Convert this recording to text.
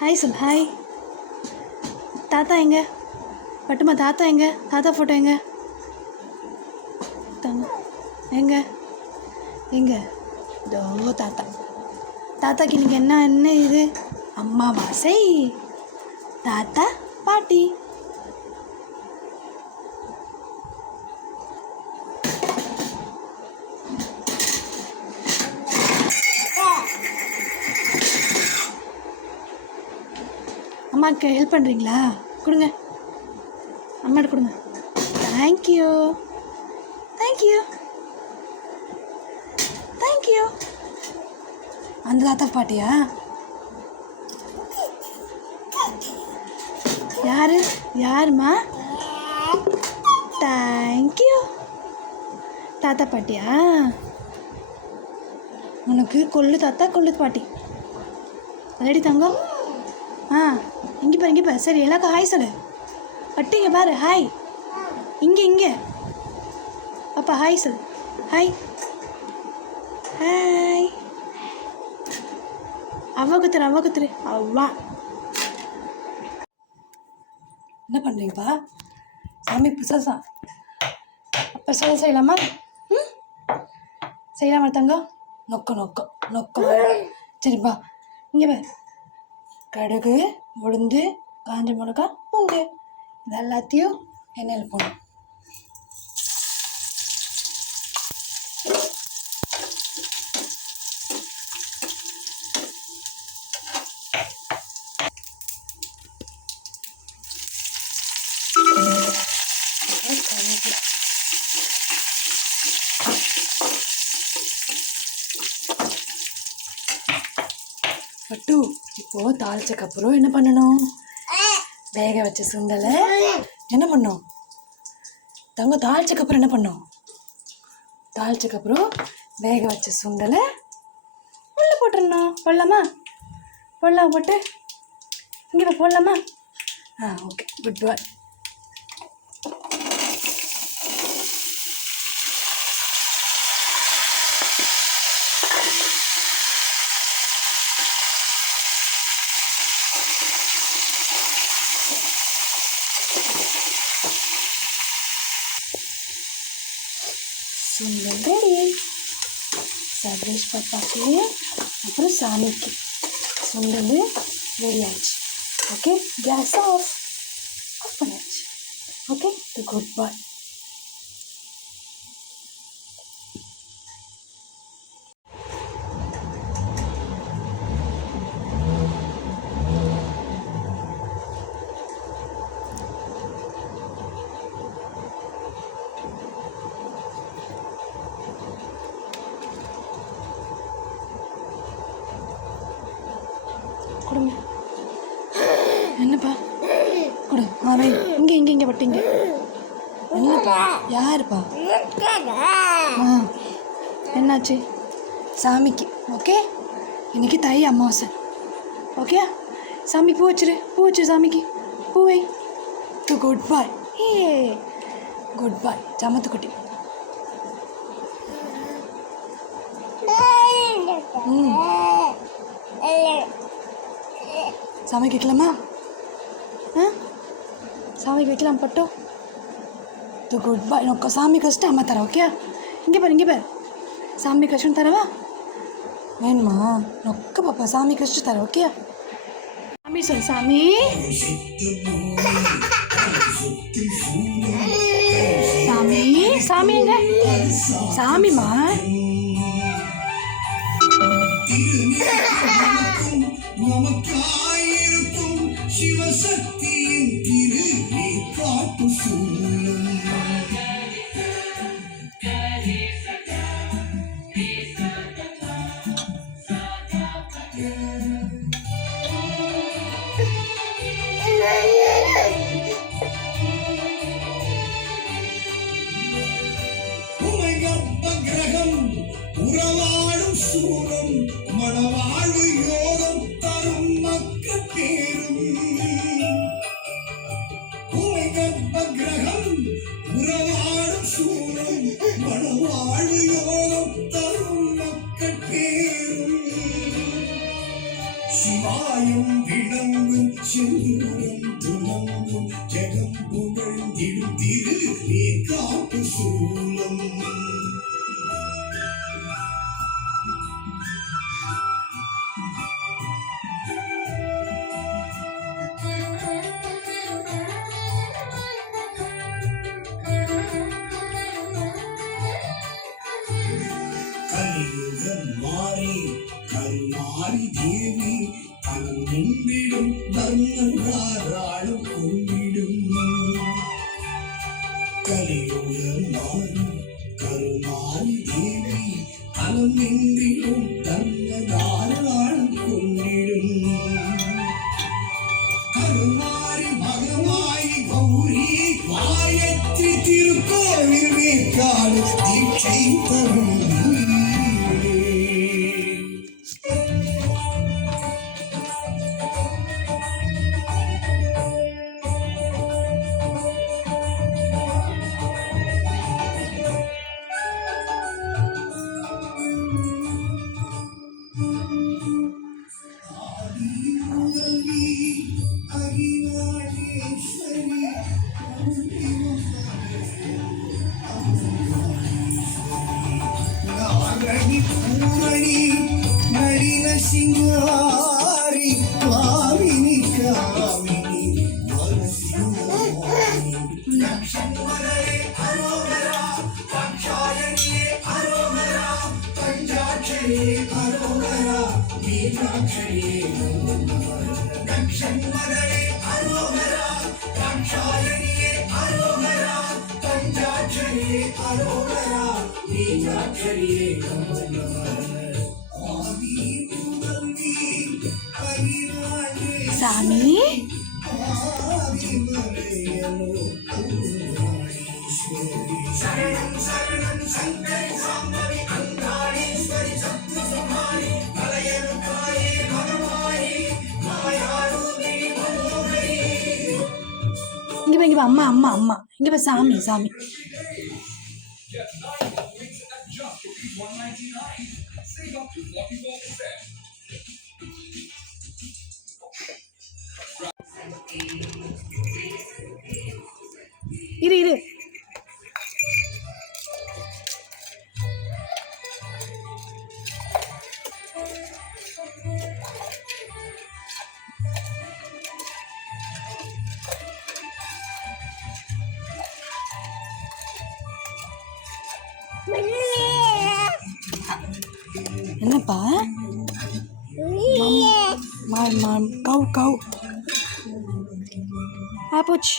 Hi சொல். Hi. தாத்தா எங்க? பட்டுமா தாத்தா எங்க? தாத்தா ஃபோட்டோ எங்க? தாங்க எங்க எங்க? இதோ தாத்தா. தாத்தாக்கு இன்னைக்கு என்ன இது? அம்மாவாசை. தாத்தா பாட்டி. அம்மாவுக்கு ஹெல்ப் பண்ணுறீங்களா? கொடுங்க, அம்மாட்ட கொடுங்க. Thank you thank you thank you. அந்த தாத்தா பாட்டியா? யாருமா? தேங்க்யூ. தாத்தா பாட்டியா? உனக்கு கொள்ளு தாத்தா கொள்ளு பாட்டி. ரெடி தங்கம்? இங்கே பாரு. சரி, எல்லாருக்கும் ஹாய் சொல்லு. பட்டிங்க பாரு. ஹாய். இங்கே அப்பா ஹாய் சொல்லு. Hi hi. அவ்வா குத்துரு. அவ்வா என்ன பண்ணுறீங்கப்பா? சாமி புதுசா அப்போ செய்யலாமா? செய்யலாமா தங்கம்? நொக்க. சரிப்பா. இங்கே பாரு. கடுகு, உளுந்து, காஞ்ச மிளகா, பூண்டு இது எல்லாத்தையும் எண்ணெயில் போடணும். பட்டு இப்போது தாளிச்சக்கப்புறம் என்ன பண்ணணும்? வேக வச்ச சுண்டலை என்ன பண்ணோம் தங்கம்? தாளிச்சக்கப்புறம் என்ன பண்ணோம்? தாளிச்சக்கப்புறம் வேக வச்ச சுண்டலை உள்ளே போட்டுடணும். போடலாமா? போட்டு இங்கே போடலாமா? ஓகே, குட் பாய். சுண்டல் ரெடி. சர்வேஷ் பாப்பாக்கு அப்புறம் சாமிக்கு சுண்டல் ரெடி ஆயிடுச்சு. ஓகே, கேஸ் ஆஃப் பண்ணியாச்சு. ஓகே, குட் பாய். கொடுங்க. என்னப்பா? கொடு. இங்கே பட்டிங்க. என்னப்பா? யாருப்பா? என்னாச்சு? சாமிக்கு. ஓகே, இன்னைக்கு தை அமாவாசை. ஓகே, சாமிக்கு பூ வச்சிரு சாமிக்கு. பூவை. குட் பாய். குட் பாய் சமத்துக்குட்டி. சாமிக்கு வைக்கலாமா? சாமிக்கு வைக்கலாம் பட்டோ. குட் பாய். நொக்க சாமிக்கு வச்சுட்டு அம்மா தரேன். ஓகே, இங்கே பாரு. சாமிக்கு வச்சுன்னு தரவா? வேணுமா? நொக்க பாப்பா சாமிக்கு வச்சுட்டு தரேன். ஓகே, சாமி சொல்லு. சாமி எங்க? சாமிமா நமக்காயிருக்கும் சிவசக்தியின் திரு காட்டு சூழல். கிரகம் உறவாடும் சூரம் மனவாழ்வு யோகம் தரும் மக்கள் பேரும் செந்தூரம் துலங்கும் ஜெகம் புகழ்ந்திடும் திரு காப்பு சூலம் கலியுகம் மாறி கருமாறி தேவி தனம் நின்றிடும் தர்மராளும் கொண்டிடும் கலியுகம் மாறி கருமாறி தேவி தனம் நின்றிடும் தர்மராளும் கொண்டிடும் கருமாறி மகமாயி கௌரி காயத்ரி திருக்கோவில் வேற்காடு தீட்சை தரும் பூரணி நளின சிங்காரி காமினி காமினி லக்ஷ்மணரே அரோகரா தாட்சாயணியே அரோகரா பஞ்சாட்சரியே அரோகரா மீனாட்சரியே லக்ஷ்மணரே அரோகரா தாட்சாயணியே அரோகரா பஞ்சாட்சரியே அரோகரா மீனாட்சரியே சாமி சரணம் சரணம் சங்கரி சாம்பவி அங்காளீஸ்வரி சத்ரு சம்ஹாரி மலையனுக்காயே மகமாயி மாயாரூபி மனோகரி. இங்கே பா அம்மா அம்மா அம்மா இங்கே பா சாமி சாமி. இரு இரு என்னப்பா கவு கவு போச்சு.